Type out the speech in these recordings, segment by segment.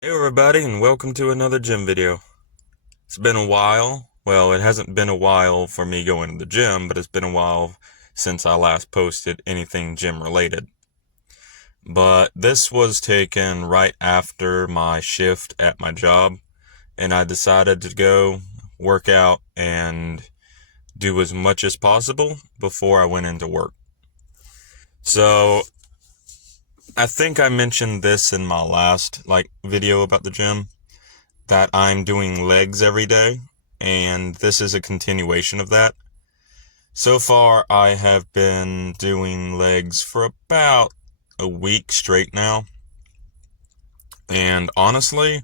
Hey everybody, and welcome to another gym video. It's been a while. Well, it hasn't been a while for me going to the gym, but it's been a while since I last posted anything gym related. But this was taken right after my shift at my job, and I decided to go work out and do as much as possible before I went into work. So, I think I mentioned this in my last video about the gym, that I'm doing legs every day, and this is a continuation of that. So far, I have been doing legs for about a week straight now, and honestly,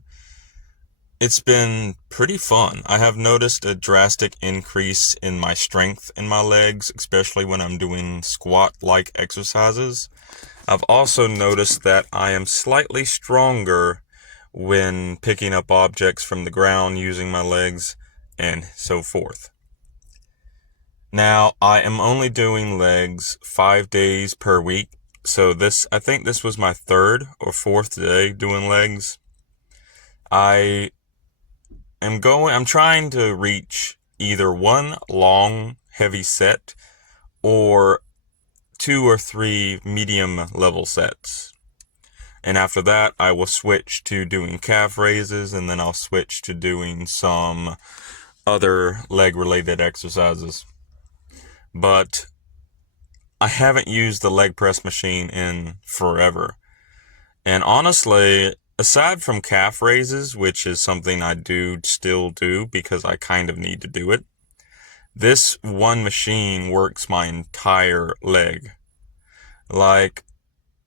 it's been pretty fun. I have noticed a drastic increase in my strength in my legs, especially when I'm doing squat-like exercises. I've also noticed that I am slightly stronger when picking up objects from the ground using my legs and so forth. Now, I am only doing legs 5 days per week. So I think this was my third or fourth day doing legs. I'm trying to reach either one long, heavy set or 2 or 3 medium level sets. And after that, I will switch to doing calf raises, and then I'll switch to doing some other leg related exercises. But I haven't used the leg press machine in forever. And honestly, aside from calf raises, which is something I do still do because I kind of need to do it, this one machine works my entire leg. Like,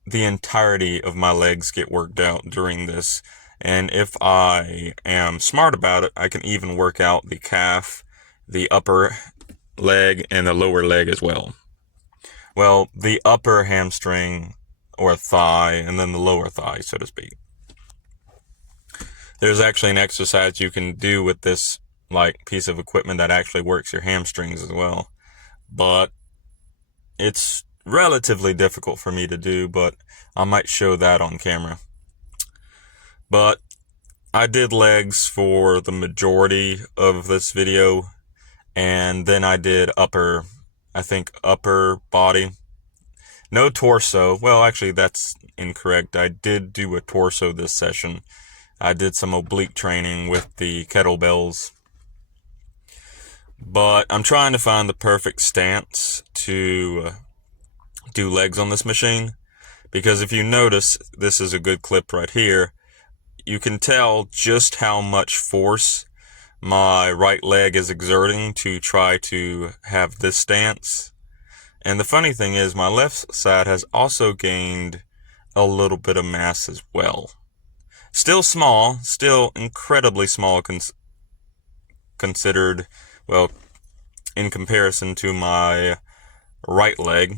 the entirety of my legs get worked out during this. And if I am smart about it, I can even work out the calf, the upper leg, and the lower leg as well. Well, the upper hamstring or thigh, and then the lower thigh, so to speak. There's actually an exercise you can do with this piece of equipment that actually works your hamstrings as well. But it's relatively difficult for me to do, but I might show that on camera. But I did legs for the majority of this video, and then I did upper body. No torso. Well, actually, that's incorrect. I did do a torso this session. I did some oblique training with the kettlebells. But I'm trying to find the perfect stance to do legs on this machine. Because if you notice, this is a good clip right here. You can tell just how much force my right leg is exerting to try to have this stance. And the funny thing is, my left side has also gained a little bit of mass as well. Still small, still incredibly small considered, well, in comparison to my right leg.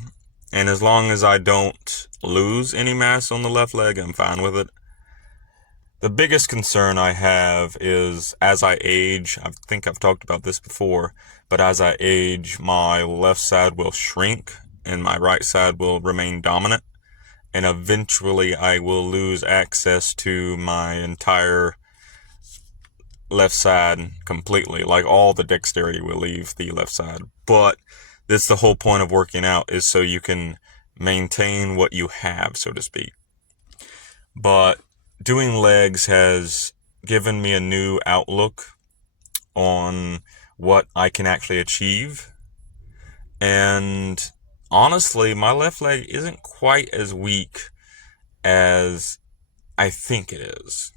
And as long as I don't lose any mass on the left leg, I'm fine with it. The biggest concern I have is as I age, I think I've talked about this before, but as I age, my left side will shrink and my right side will remain dominant. And eventually I will lose access to my entire left side completely. Like, all the dexterity will leave the left side. But this, the whole point of working out is so you can maintain what you have, so to speak. But doing legs has given me a new outlook on what I can actually achieve. And honestly, my left leg isn't quite as weak as I think it is.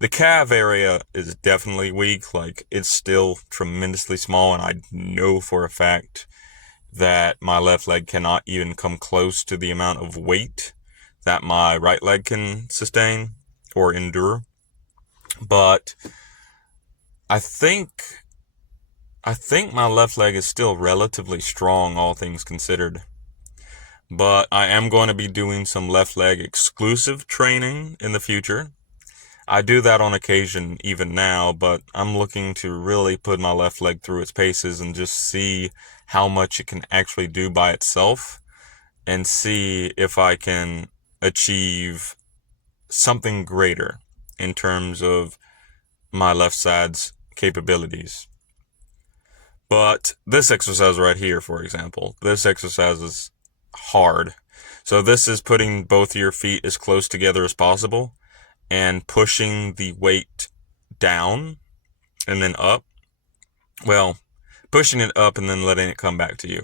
The calf area is definitely weak. Like, it's still tremendously small, and I know for a fact that my left leg cannot even come close to the amount of weight that my right leg can sustain or endure. But I think my left leg is still relatively strong, all things considered. But I am going to be doing some left leg exclusive training in the future. I do that on occasion even now, but I'm looking to really put my left leg through its paces and just see how much it can actually do by itself, and see if I can achieve something greater. in terms of my left side's capabilities. But this exercise right here, for example, this exercise is hard. So this is putting both your feet as close together as possible and pushing the weight down and then up. Well, pushing it up and then letting it come back to you.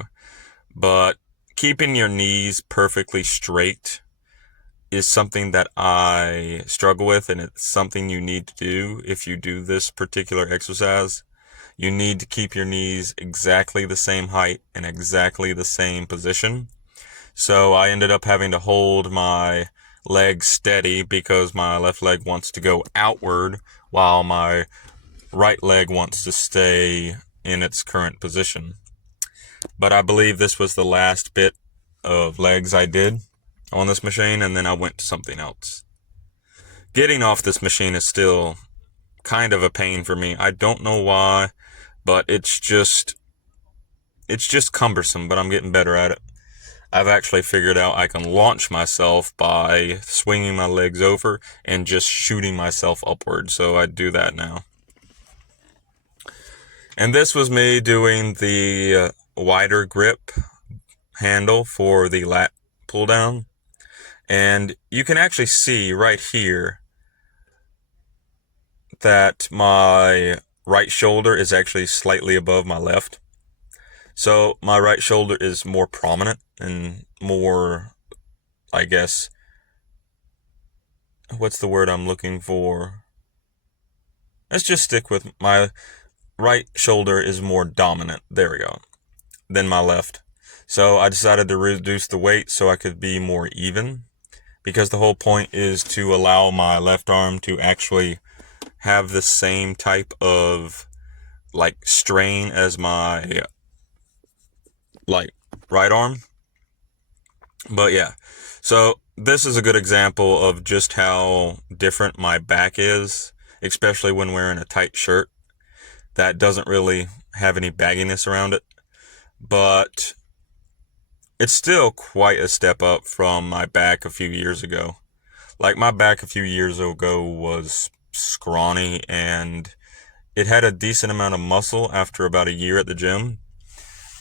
But keeping your knees perfectly straight is something that I struggle with, and it's something you need to do if you do this particular exercise. You need to keep your knees exactly the same height and exactly the same position. So I ended up having to hold my leg steady because my left leg wants to go outward while my right leg wants to stay in its current position. But I believe this was the last bit of legs I did on this machine, and then I went to something else. Getting off this machine is still kind of a pain for me. I don't know why, but it's just cumbersome, but I'm getting better at it. I've actually figured out I can launch myself by swinging my legs over and just shooting myself upward, so I do that now. And this was me doing the wider grip handle for the lat pull down. And you can actually see right here that my right shoulder is actually slightly above my left. So my right shoulder is more prominent and more, I guess, what's the word I'm looking for? Let's just stick with my right shoulder is more dominant, there we go, than my left. So I decided to reduce the weight so I could be more even, because the whole point is to allow my left arm to actually have the same type of strain as my right arm. But yeah, so this is a good example of just how different my back is, especially when wearing a tight shirt that doesn't really have any bagginess around it. But it's still quite a step up from my back a few years ago. My back a few years ago was scrawny, and it had a decent amount of muscle after about a year at the gym,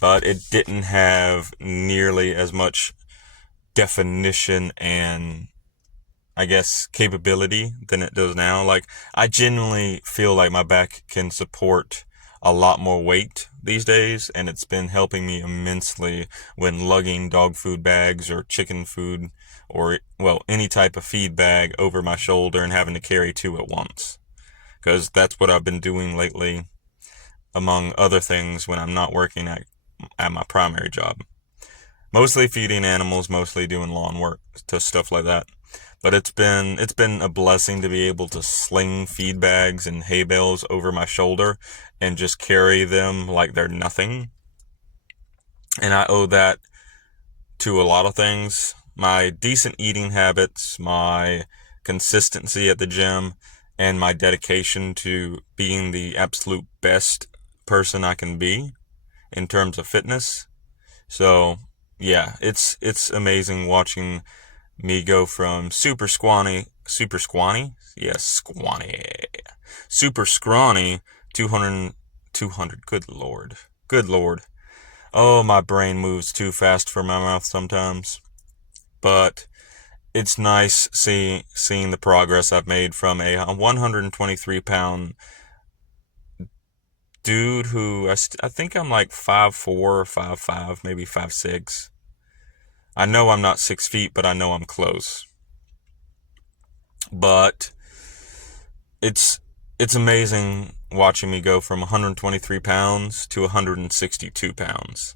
but it didn't have nearly as much definition and, I guess, capability than it does now. I genuinely feel like my back can support a lot more weight these days, and it's been helping me immensely when lugging dog food bags or chicken food or, any type of feed bag over my shoulder and having to carry two at once. Because that's what I've been doing lately, among other things, when I'm not working at my primary job. Mostly feeding animals, mostly doing lawn work, to stuff like that. But it's been a blessing to be able to sling feed bags and hay bales over my shoulder and just carry them like they're nothing. And I owe that to a lot of things. My decent eating habits, my consistency at the gym, and my dedication to being the absolute best person I can be in terms of fitness. So yeah, it's amazing watching me go from super scrawny, super scrawny, 200, good lord. Oh, my brain moves too fast for my mouth sometimes. But it's nice seeing the progress I've made from a 123-pound dude who I think I'm 5'4" or 5'5", maybe 5'6". I know I'm not 6 feet, but I know I'm close. But it's amazing watching me go from 123 pounds to 162 pounds.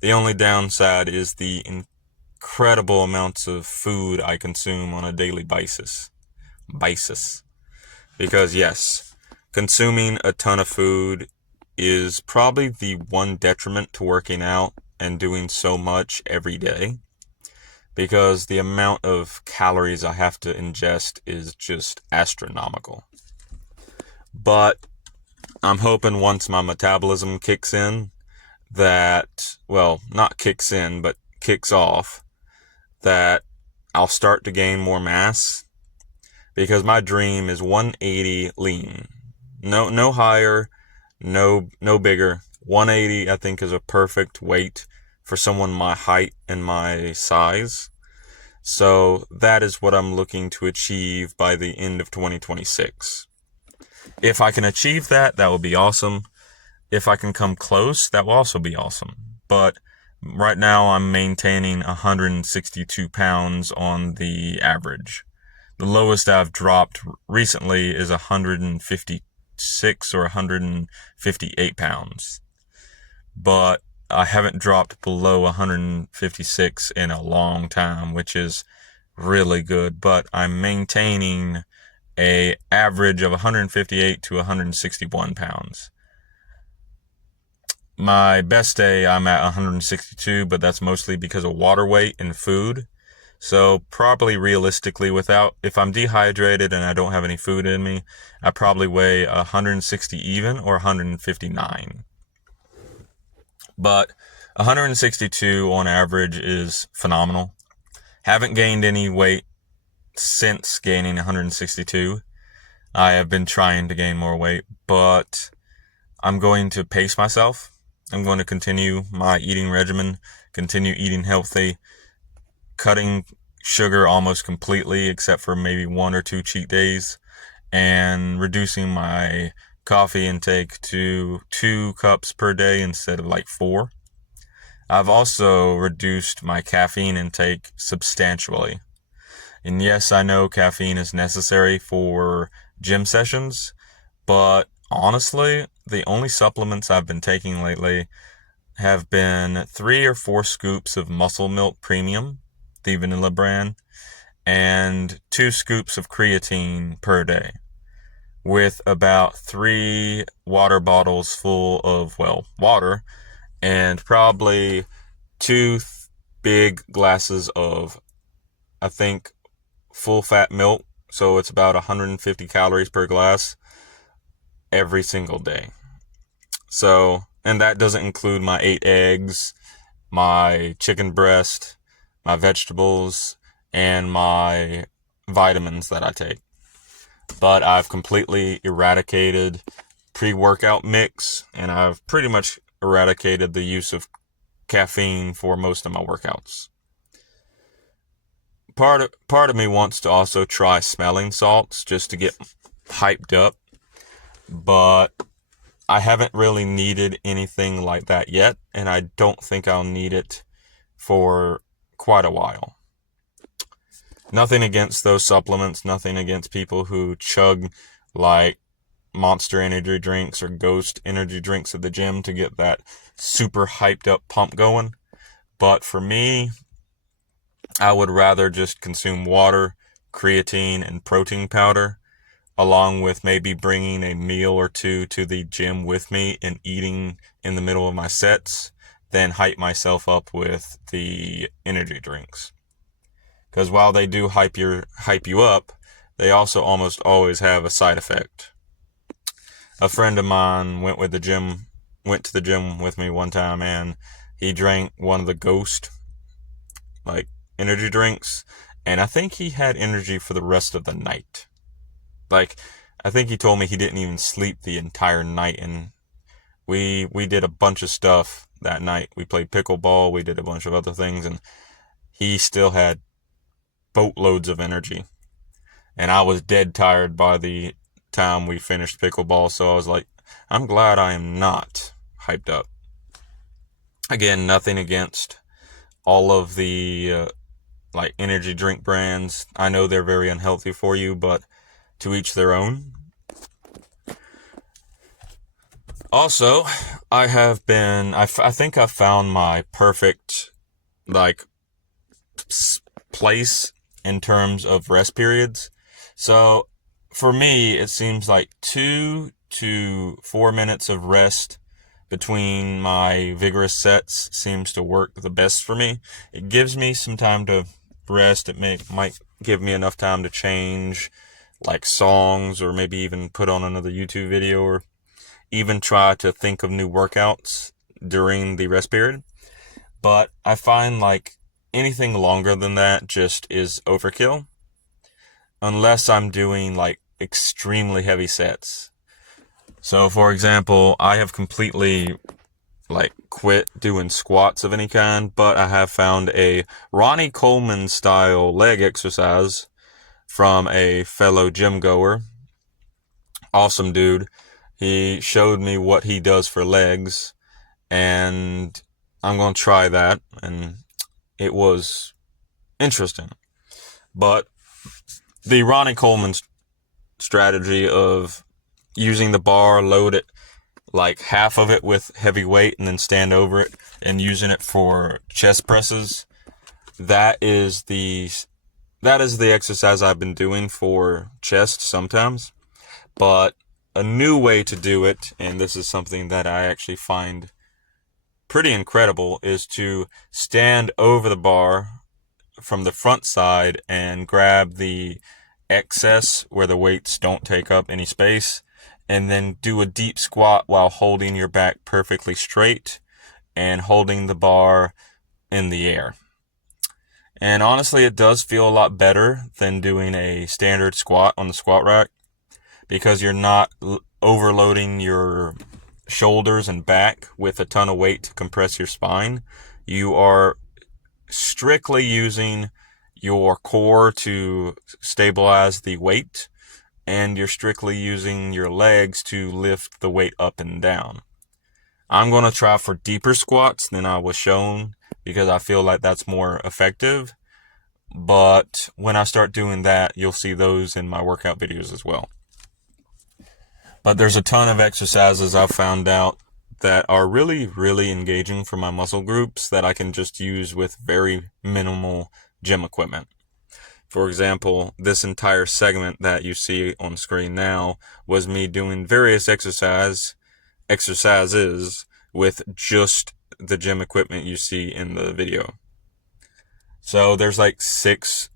The only downside is the incredible amounts of food I consume on a daily basis. Because yes, consuming a ton of food is probably the one detriment to working out and doing so much every day, because the amount of calories I have to ingest is just astronomical. But I'm hoping once my metabolism kicks in, not kicks in, but kicks off, that I'll start to gain more mass. because my dream is 180 lean. No higher, no bigger. 180 I think is a perfect weight for someone my height and my size. So that is what I'm looking to achieve by the end of 2026. If I can achieve that, that would be awesome. If I can come close, that will also be awesome. But right now I'm maintaining 162 pounds on the average. The lowest I've dropped recently is 156 or 158 pounds. But I haven't dropped below 156 in a long time, which is really good. But I'm maintaining a average of 158 to 161 pounds. My best day, I'm at 162, but that's mostly because of water weight and food. So probably realistically, if I'm dehydrated and I don't have any food in me, I probably weigh 160 even or 159. But 162 on average is phenomenal. Haven't gained any weight since gaining 162. I have been trying to gain more weight, but I'm going to pace myself. I'm going to continue my eating regimen, continue eating healthy, cutting sugar almost completely except for maybe 1 or 2 cheat days, and reducing my coffee intake to 2 cups per day instead of like 4. I've also reduced my caffeine intake substantially. And yes, I know caffeine is necessary for gym sessions, but honestly, the only supplements I've been taking lately have been 3 or 4 scoops of Muscle Milk Premium, the vanilla brand, and 2 scoops of creatine per day, with about 3 water bottles full of, water, and probably 2 big glasses of, I think, full fat milk. So it's about 150 calories per glass every single day. So, and that doesn't include my 8 eggs, my chicken breast, my vegetables, and my vitamins that I take. But I've completely eradicated pre-workout mix, and I've pretty much eradicated the use of caffeine for most of my workouts. Part of me wants to also try smelling salts just to get hyped up, but I haven't really needed anything like that yet, and I don't think I'll need it for quite a while. Nothing against those supplements, nothing against people who chug like Monster energy drinks or Ghost energy drinks at the gym to get that super hyped up pump going. But for me, I would rather just consume water, creatine, and protein powder, along with maybe bringing a meal or 2 to the gym with me and eating in the middle of my sets, than hype myself up with the energy drinks. Because while they do hype you up, they also almost always have a side effect. A friend of mine went to the gym with me one time, and he drank one of the Ghost energy drinks, and I think he had energy for the rest of the night. I think he told me he didn't even sleep the entire night, and we did a bunch of stuff that night. We played pickleball, we did a bunch of other things, and he still had boatloads of energy. And I was dead tired by the time we finished pickleball, so I was like, I'm glad I am not hyped up. Again, nothing against all of the energy drink brands. I know they're very unhealthy for you, but to each their own. Also, I think I've found my perfect place in terms of rest periods. So for me, it seems like 2 to 4 minutes of rest between my vigorous sets seems to work the best for me. It gives me some time to rest. It might give me enough time to change songs, or maybe even put on another YouTube video, or even try to think of new workouts during the rest period. But I find anything longer than that just is overkill. unless I'm doing like extremely heavy sets. So for example, I have completely like quit doing squats of any kind, but I have found a Ronnie Coleman style leg exercise from a fellow gym goer. Awesome dude. He showed me what he does for legs, and I'm going to try that, and it was interesting. But the Ronnie Coleman strategy of using the bar, load it like half of it with heavy weight and then stand over it and using it for chest presses, that is the exercise I've been doing for chest sometimes. But a new way to do it, and this is something that I actually find pretty incredible, is to stand over the bar from the front side and grab the excess where the weights don't take up any space, and then do a deep squat while holding your back perfectly straight and holding the bar in the air. And honestly, it does feel a lot better than doing a standard squat on the squat rack, because you're not overloading your shoulders and back with a ton of weight to compress your spine. You are strictly using your core to stabilize the weight, and you're strictly using your legs to lift the weight up and down. I'm going to try for deeper squats than I was shown, because I feel like that's more effective. But when I start doing that, you'll see those in my workout videos as well. But there's a ton of exercises I've found out that are really, really engaging for my muscle groups that I can just use with very minimal gym equipment. For example, this entire segment that you see on screen now was me doing various exercises with just the gym equipment you see in the video. So there's like 6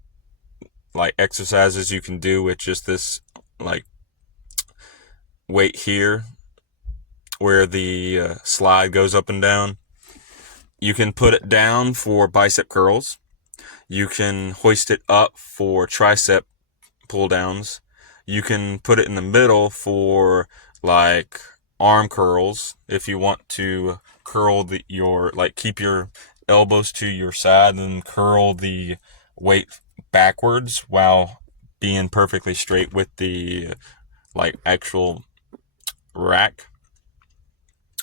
like exercises you can do with just this like weight here where the slide goes up and down. You can put it down for bicep curls. You can hoist it up for tricep pull downs. You can put it in the middle for like arm curls if you want to curl keep your elbows to your side and curl the weight backwards while being perfectly straight with the like actual rack.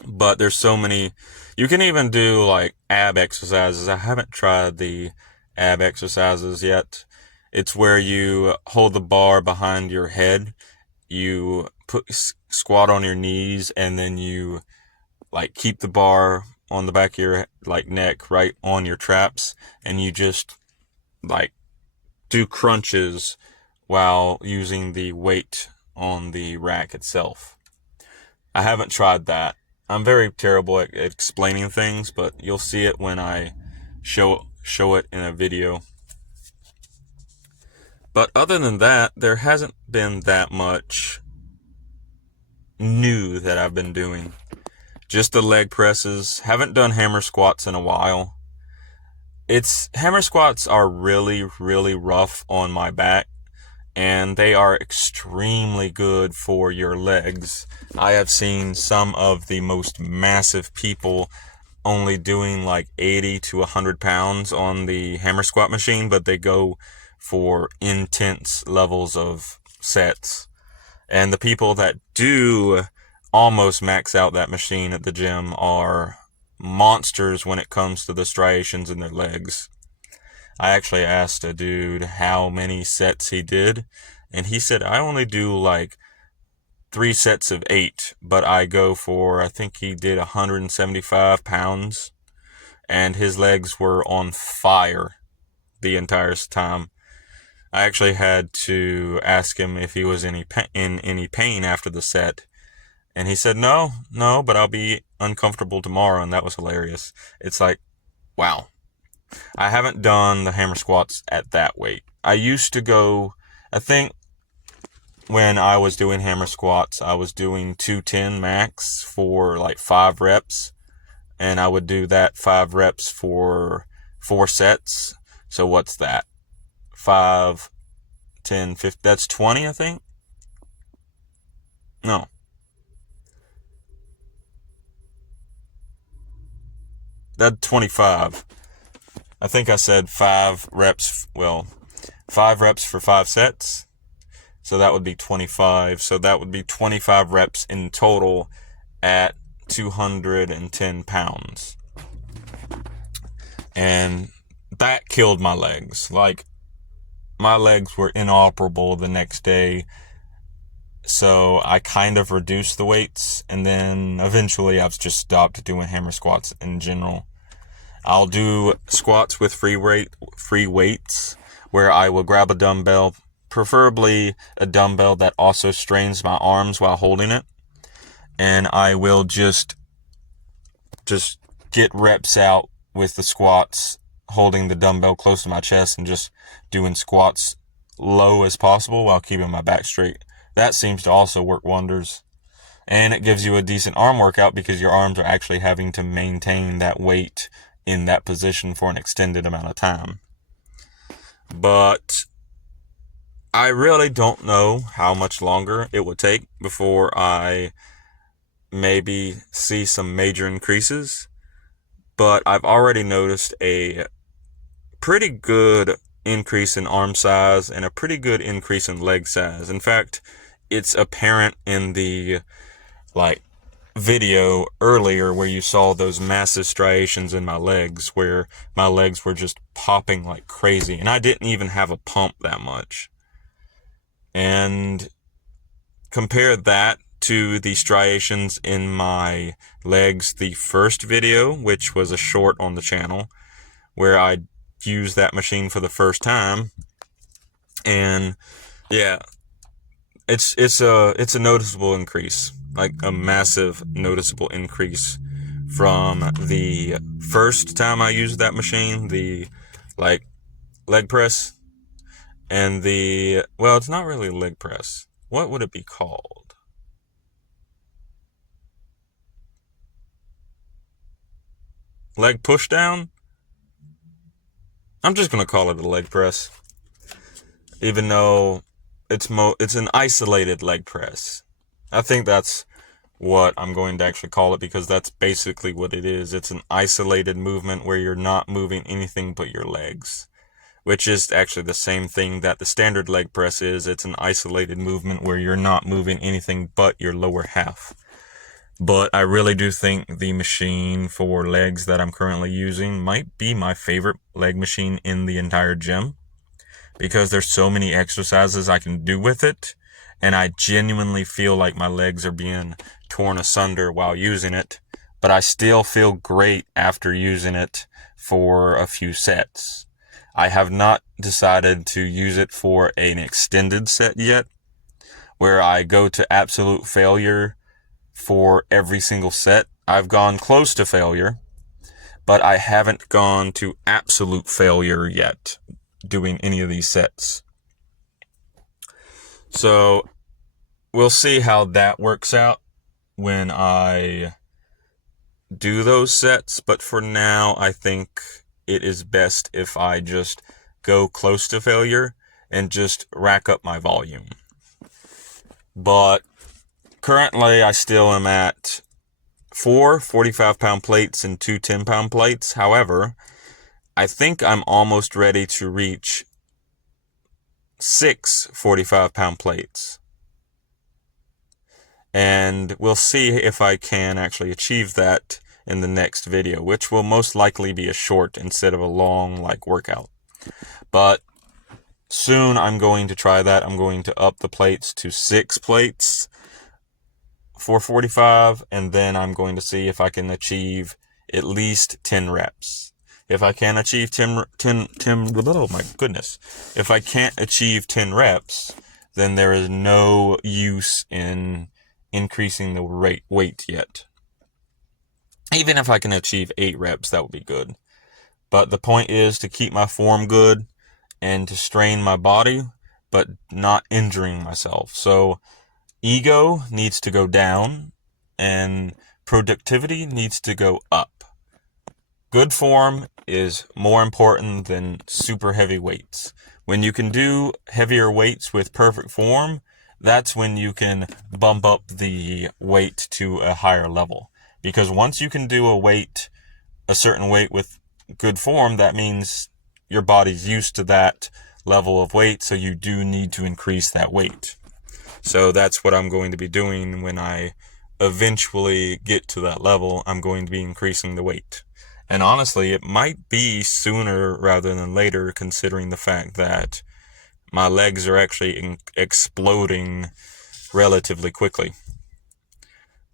But there's so many. You can even do like ab exercises. I haven't tried the ab exercises yet. It's where you hold the bar behind your head, you squat on your knees, and then you like keep the bar on the back of your like neck right on your traps, and you just like do crunches while using the weight on the rack itself. I haven't tried that. I'm very terrible at explaining things, but you'll see it when I show it in a video. But other than that, there hasn't been that much new that I've been doing. Just the leg presses. Haven't done hammer squats in a while. Hammer squats are really, really rough on my back, and they are extremely good for your legs. I have seen some of the most massive people only doing like 80 to 100 pounds on the hammer squat machine, but they go for intense levels of sets. And the people that do almost max out that machine at the gym are monsters when it comes to the striations in their legs. I actually asked a dude how many sets he did, and he said, I only do like 3 sets of 8, but I go for, I think he did 175 pounds, and his legs were on fire the entire time. I actually had to ask him if he was in any pain after the set, and he said, no, but I'll be uncomfortable tomorrow, and that was hilarious. It's like, wow. I haven't done the hammer squats at that weight. I used to go, I think when I was doing hammer squats, I was doing 210 max for like 5 reps, and I would do that 5 reps for 4 sets. So what's that? 5 10, 15, that's 20, I think. No. That's 25. I think I said 5 reps. Well, 5 reps for 5 sets. So that would be 25. So that would be 25 reps in total at 210 pounds. And that killed my legs. Like, my legs were inoperable the next day. So I kind of reduced the weights. And then eventually I've just stopped doing hammer squats in general. I'll do squats with free weights where I will grab a dumbbell, preferably a dumbbell that also strains my arms while holding it. And I will just get reps out with the squats, holding the dumbbell close to my chest and just doing squats low as possible while keeping my back straight. That seems to also work wonders. And it gives you a decent arm workout because your arms are actually having to maintain that weight in that position for an extended amount of time. But I really don't know how much longer it would take before I maybe see some major increases. But I've already noticed a pretty good increase in arm size and a pretty good increase in leg size. In fact, it's apparent in the video earlier where you saw those massive striations in my legs, where my legs were just popping like crazy, and I didn't even have a pump that much. And compare that to the striations in my legs the first video, which was a short on the channel where I used that machine for the first time. And yeah, it's a noticeable increase, like a massive noticeable increase from the first time I used that machine, the leg press, and well, it's not really leg press. What would it be called? Leg push down? I'm just going to call it a leg press, even though it's an isolated leg press. I think that's what I'm going to actually call it, because that's basically what it is. It's an isolated movement where you're not moving anything but your legs, which is actually the same thing that the standard leg press is. It's an isolated movement where you're not moving anything but your lower half. But I really do think the machine for legs that I'm currently using might be my favorite leg machine in the entire gym, because there's so many exercises I can do with it, and I genuinely feel like my legs are being torn asunder while using it, but I still feel great after using it for a few sets. I have not decided to use it for an extended set yet, where I go to absolute failure for every single set. I've gone close to failure, but I haven't gone to absolute failure yet doing any of these sets. So we'll see how that works out when I do those sets, but for now I think it is best if I just go close to failure and just rack up my volume. But currently I still am at 4 45-pound plates and 2 10-pound plates. However, I think I'm almost ready to reach 6 45-pound plates. And we'll see if I can actually achieve that in the next video, which will most likely be a short instead of a long workout. But soon I'm going to try that. I'm going to up the plates to 6 plates for 45, and then I'm going to see if I can achieve at least 10 reps. If I can't achieve 10, oh my goodness. If I can't achieve 10 reps, then there is no use in increasing the weight yet. Even if I can achieve 8 reps, that would be good. But the point is to keep my form good and to strain my body, but not injuring myself. So ego needs to go down and productivity needs to go up. Good form is more important than super heavy weights. When you can do heavier weights with perfect form, that's when you can bump up the weight to a higher level. Because once you can do a certain weight with good form, that means your body's used to that level of weight, so you do need to increase that weight. So that's what I'm going to be doing when I eventually get to that level. I'm going to be increasing the weight. And honestly, it might be sooner rather than later, considering the fact that my legs are actually exploding relatively quickly.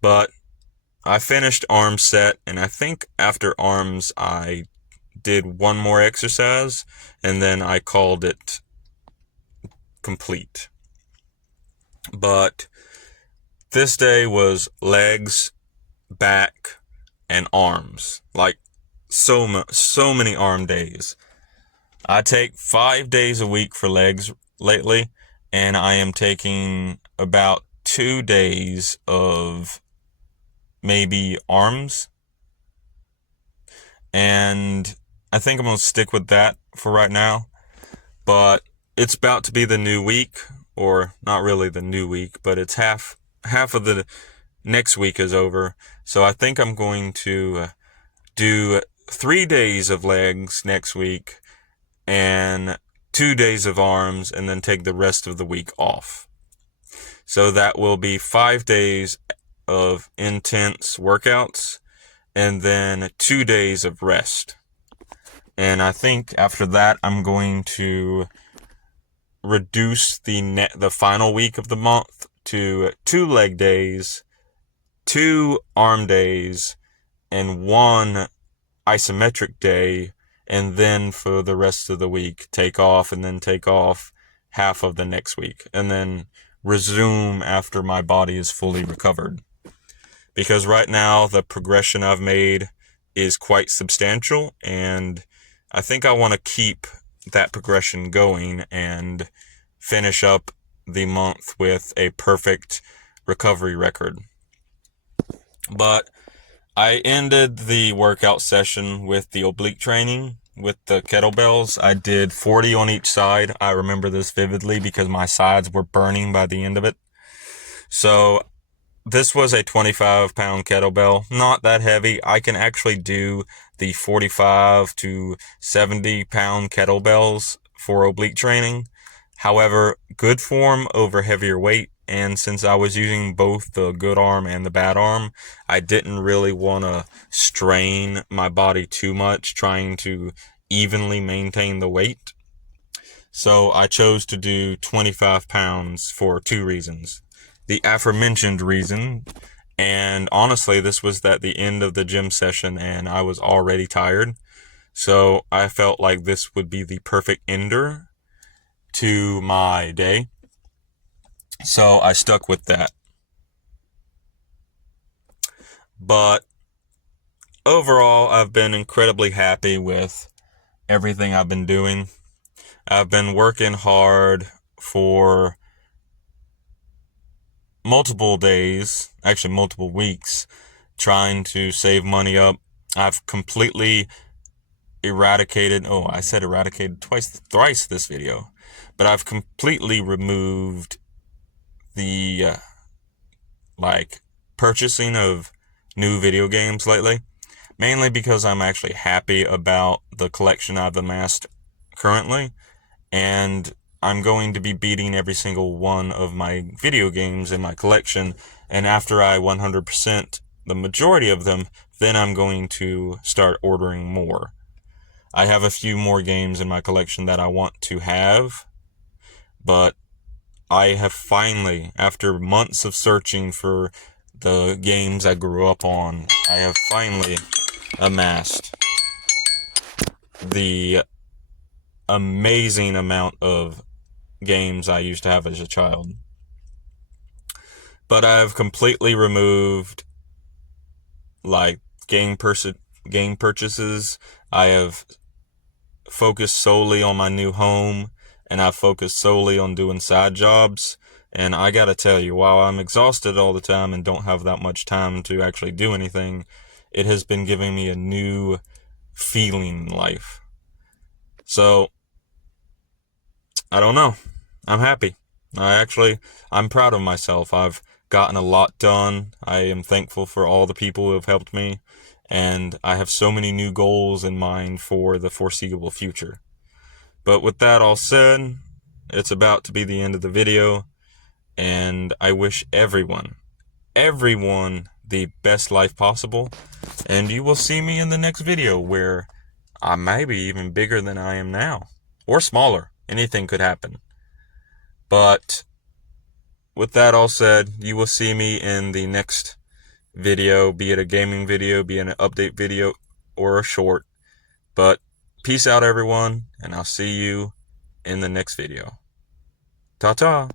But I finished arm set, and I think after arms I did one more exercise, and then I called it complete. But this day was legs, back, and arms. Like so many arm days. I take 5 days a week for legs lately, and I am taking about 2 days of maybe arms. And I think I'm going to stick with that for right now. But it's about to be the new week, or not really the new week, but it's half of the next week is over. So I think I'm going to do 3 days of legs next week and 2 days of arms, and then take the rest of the week off. So that will be 5 days of intense workouts and then 2 days of rest. And I think after that, I'm going to reduce the final week of the month to 2 leg days, 2 arm days, and 1 isometric day, and then for the rest of the week, take off, and then take off half of the next week, and then resume after my body is fully recovered. Because right now, the progression I've made is quite substantial, and I think I want to keep that progression going and finish up the month with a perfect recovery record. But I ended the workout session with the oblique training with the kettlebells. I did 40 on each side. I remember this vividly because my sides were burning by the end of it. So this was a 25-pound kettlebell, not that heavy. I can actually do the 45 to 70-pound kettlebells for oblique training. However, good form over heavier weight, and since I was using both the good arm and the bad arm, I didn't really want to strain my body too much trying to evenly maintain the weight. So I chose to do 25 pounds for 2 reasons. The aforementioned reason, and honestly, this was at the end of the gym session and I was already tired. So I felt like this would be the perfect ender to my day. So I stuck with that. But overall, I've been incredibly happy with everything I've been doing. I've been working hard for multiple days, actually multiple weeks, trying to save money up. I've completely eradicated thrice this video, but I've completely removed the purchasing of new video games lately, mainly because I'm actually happy about the collection I've amassed currently, and I'm going to be beating every single one of my video games in my collection, and after I 100% the majority of them, then I'm going to start ordering more. I have a few more games in my collection that I want to have, but I have finally, after months of searching for the games I grew up on, I have finally amassed the amazing amount of games I used to have as a child. But I've completely removed game purchases. I have focused solely on my new home, and I've focused solely on doing side jobs. And I gotta tell you, while I'm exhausted all the time and don't have that much time to actually do anything, it has been giving me a new feeling in life. So I don't know. I'm happy. I'm proud of myself. I've gotten a lot done. I am thankful for all the people who have helped me, and I have so many new goals in mind for the foreseeable future. But with that all said, it's about to be the end of the video, and I wish everyone the best life possible, and you will see me in the next video where I may be even bigger than I am now, or smaller. Anything could happen. But with that all said, you will see me in the next video, be it a gaming video, be it an update video, or a short. But peace out, everyone, and I'll see you in the next video. Ta-ta!